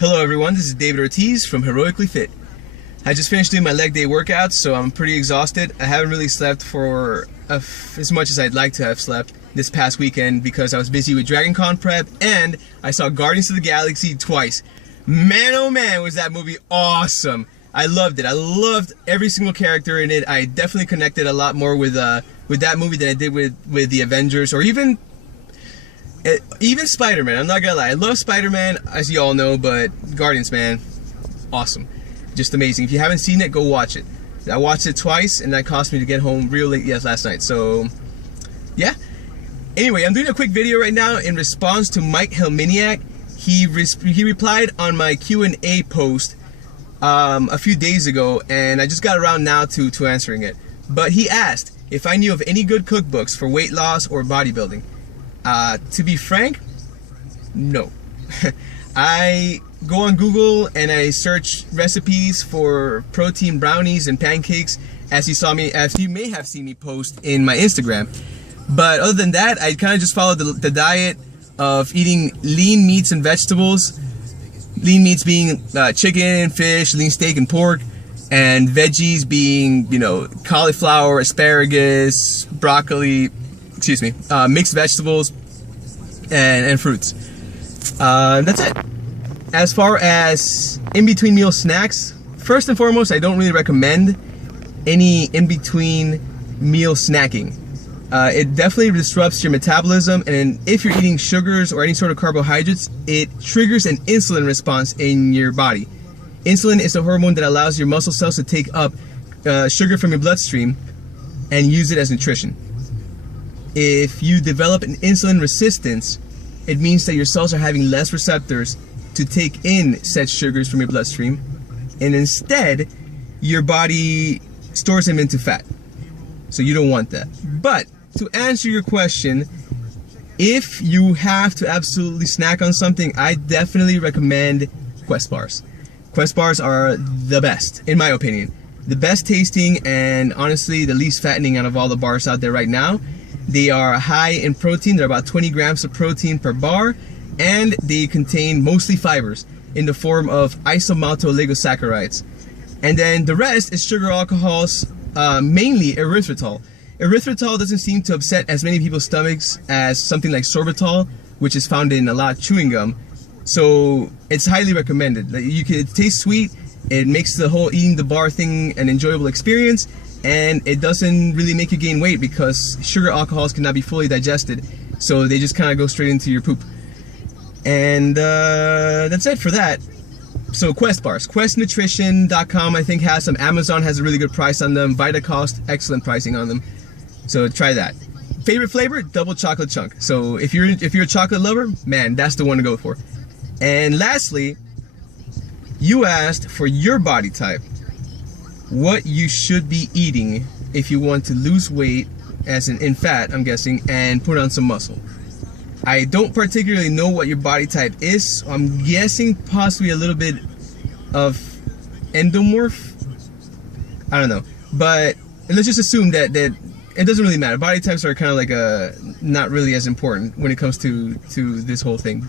Hello everyone, this is David Ortiz from Heroically Fit. I just finished doing my leg day workouts, so I'm pretty exhausted. I haven't really slept for as much as I'd like to have slept this past weekend because I was busy with Dragon Con prep and I saw Guardians of the Galaxy twice. Man oh man, was that movie awesome. I loved it. I loved every single character in it. I definitely connected a lot more with that movie than I did with the Avengers or even Spider-Man. I'm not gonna lie, I love Spider-Man, as you all know, but Guardians, man, awesome, just amazing. If you haven't seen it, go watch it. I watched it twice, and that cost me to get home real late last night. So, yeah. Anyway, I'm doing a quick video right now in response to Mike Helminiak. He replied on my Q&A post a few days ago, and I just got around now to answering it. But he asked if I knew of any good cookbooks for weight loss or bodybuilding. To be frank, no. I go on Google and I search recipes for protein brownies and pancakes, as you may have seen me post in my Instagram. But other than that, I kind of just follow the diet of eating lean meats and vegetables. Lean meats being chicken, fish, lean steak, and pork, and veggies being, cauliflower, asparagus, broccoli, mixed vegetables and fruits. That's it. As far as in-between meal snacks, first and foremost, I don't really recommend any in-between meal snacking. It definitely disrupts your metabolism, and if you're eating sugars or any sort of carbohydrates, it triggers an insulin response in your body. Insulin is a hormone that allows your muscle cells to take up sugar from your bloodstream and use it as nutrition. If you develop an insulin resistance, it means that your cells are having less receptors to take in said sugars from your bloodstream, and instead your body stores them into fat. So you don't want that. But to answer your question, if you have to absolutely snack on something, I definitely recommend Quest bars. Quest bars are the best, in my opinion. The best tasting and honestly the least fattening out of all the bars out there right now. They are high in protein. They're about 20 grams of protein per bar, and they contain mostly fibers in the form of isomaltooligosaccharides. And then the rest is sugar alcohols, mainly erythritol. Erythritol doesn't seem to upset as many people's stomachs as something like sorbitol, which is found in a lot of chewing gum. So it's highly recommended. It tastes sweet, it makes the whole eating the bar thing an enjoyable experience, and it doesn't really make you gain weight because sugar alcohols cannot be fully digested, so they just kind of go straight into your poop. And that's it for that. So Quest bars, questnutrition.com I think has some. Amazon has a really good price on them. VitaCost, excellent pricing on them. So try that. Favorite flavor? Double chocolate chunk. So if you're a chocolate lover, man, that's the one to go for. And lastly, you asked for your body type, what you should be eating if you want to lose weight, as in fat, I'm guessing, and put on some muscle. I don't particularly know what your body type is, so I'm guessing possibly a little bit of endomorph. I don't know, but let's just assume that it doesn't really matter. Body types are kind of like not really as important when it comes to this whole thing.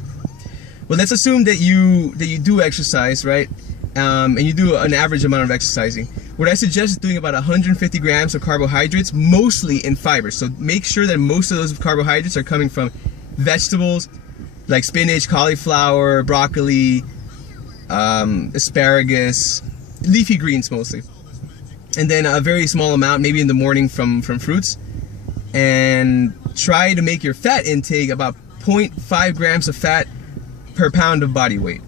Well, let's assume that you do exercise, right? And you do an average amount of exercising. What I suggest is doing about 150 grams of carbohydrates, mostly in fiber. So make sure that most of those carbohydrates are coming from vegetables like spinach, cauliflower, broccoli, asparagus, leafy greens mostly. And then a very small amount, maybe in the morning, from fruits. And try to make your fat intake about 0.5 grams of fat per pound of body weight.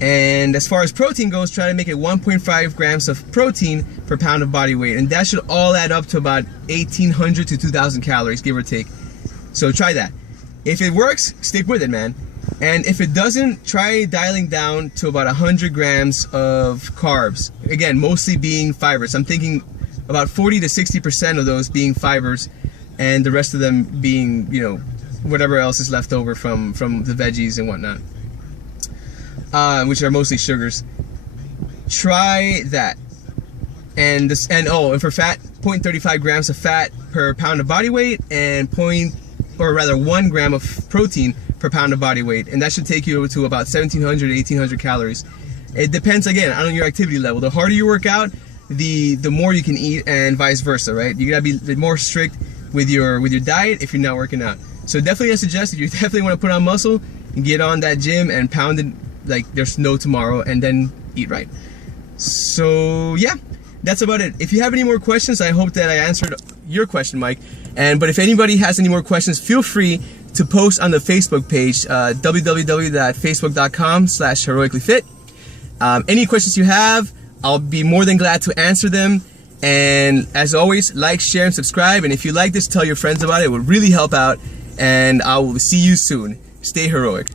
And as far as protein goes, try to make it 1.5 grams of protein per pound of body weight. And that should all add up to about 1,800 to 2,000 calories, give or take. So try that. If it works, stick with it, man. And if it doesn't, try dialing down to about 100 grams of carbs. Again, mostly being fibers. I'm thinking about 40 to 60% of those being fibers, and the rest of them being, whatever else is left over from the veggies and whatnot. Which are mostly sugars. Try that. And for fat, 0.35 grams of fat per pound of body weight, and 1 gram of protein per pound of body weight, and that should take you to about 1,700 to 1,800 calories. It depends again on your activity level. The harder you work out, the more you can eat, and vice versa, right? You gotta be more strict with your diet if you're not working out. So definitely I suggest, if you definitely want to put on muscle, get on that gym and pound it like there's no tomorrow, and then eat right. So yeah, that's about it. If you have any more questions, I hope that I answered your question, Mike. But if anybody has any more questions, feel free to post on the Facebook page, www.facebook.com/heroicallyfit. Any questions you have, I'll be more than glad to answer them. And as always, like, share, and subscribe. And if you like this, tell your friends about it. It would really help out. And I will see you soon. Stay heroic.